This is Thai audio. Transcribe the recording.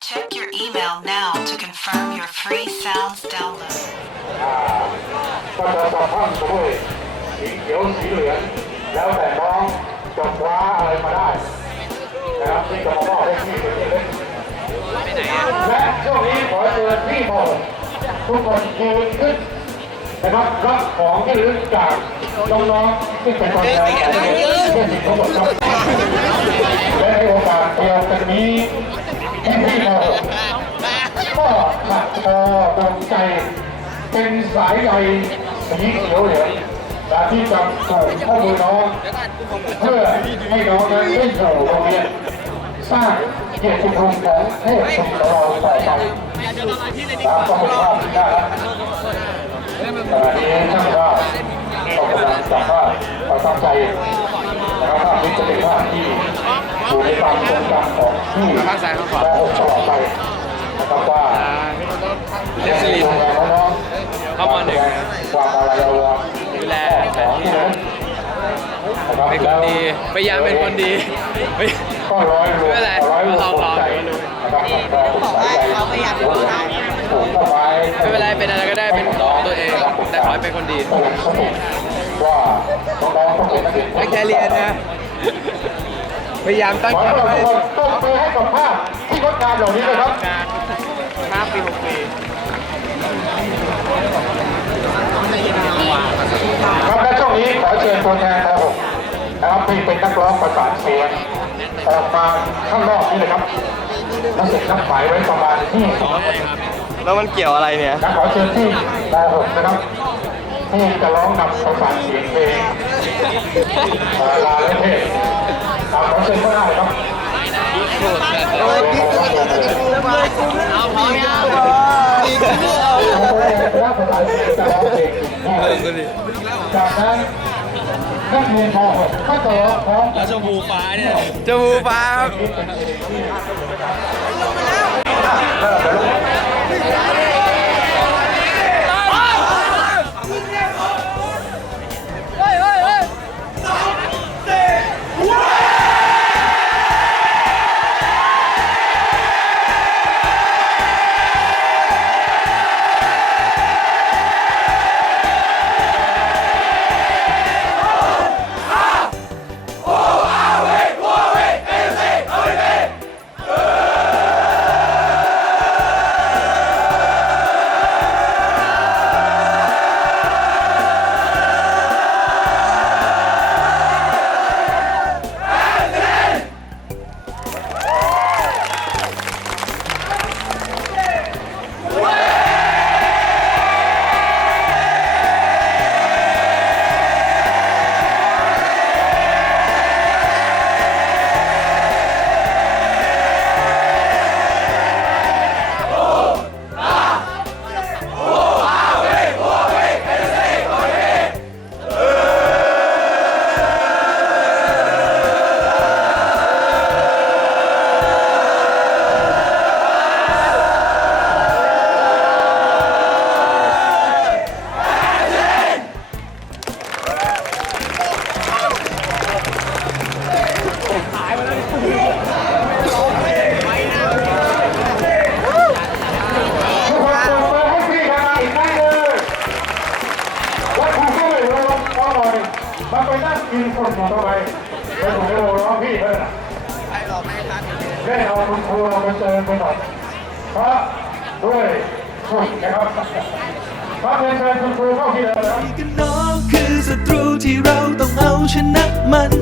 Check your email now to confirm your free sounds download. ก็จะสัมพันธ์ด้วยสีเขียวสีเหลืองแล้วแต่น้องจะคว้าอะไรมาได้นะครับที่จะมามอบให้พี่เป็นที่เล็กและช่วงนี้ขอเชิญพี่โมทุกคนยืนขึ้นนะครับรับของที่ระลึกจากน้องๆที่เป็นตัวแทนของเพื่อนทั้งหมดครับและในโอกาสเดียวกันนี้ ดวงใจเป็นสายใยสีเขียวเหลืองและที่จะส่งข้อมูลน้อง เพื่อให้น้องนั้นได้อยู่โรงเรียนสร้างเกียรติภูมิของเทพชนของเราต่อไปตามข้อมูลภาพที่ได้รับขณะนี้ท่านว่าเรากำลังสัมภาษณ์ประทับใจนะครับภาพนี้จะเป็นภาพที่อยู่ในความทรงจำของที่มหกตลอดไปนะครับว่า เล็บสิรินเข้ามาหนึ่งความอะไรเอาวะดูแลของที่นั้นนะครับเป็นคนดีพยายามเป็นคนดีไม่ก็ร้อยรวมไม่เป็นไรร้อยรวมเราคนลองใจดูนะครับรอคนสายใจปลูกต้นไม้ไม่เป็นไรเป็นอะไรก็ได้เป็นของตัวเอง แต่ขอให้เป็นคนดีเตือนสติว่าน้องๆต้องเป็นนักเรียนตั้งใจเรียนนะพยายามตั้งขอใจให้เราทุกคนต้องมือให้กับภาพที่งดงามเหล่านี้เลยครับห้าปีหกปี ครับและช่วงนี้ขอเชิญตัวแทนม .6 นะครับที่เป็นนักร้องประสานเสียงออกมาข้างนอกนี่เลยครับนักศึกนักหมายไว้ประมาณที่แล้วมันเกี่ยวอะไรเนี่ยนักขอเชิญที่ม .6 นะครับที่จะร้องนำประสานเสียงเพลงเอ่อลาและเทศอ่าขอเชิญข้างหน้าเลยครับเอาพร้อมยัง จะร้องเพลงจากนั้นนักเรียนม .6 ก็จะร้องพร้อมแล้วชมพูฟ้าเนี่ยชมพูฟ้าครับทุ กินคนของทำไมแล้วผมจะร้องพี่เขาเลยนะได้เอาคุณครูเราไปเจอไปหน่อยเพราะด้วยฝุ่นนะครับพระเรียนเชิญคุณครูเข้าที่เลยนะครับกันน้องคือศัตรูที่เราต้องเอาชนะมัน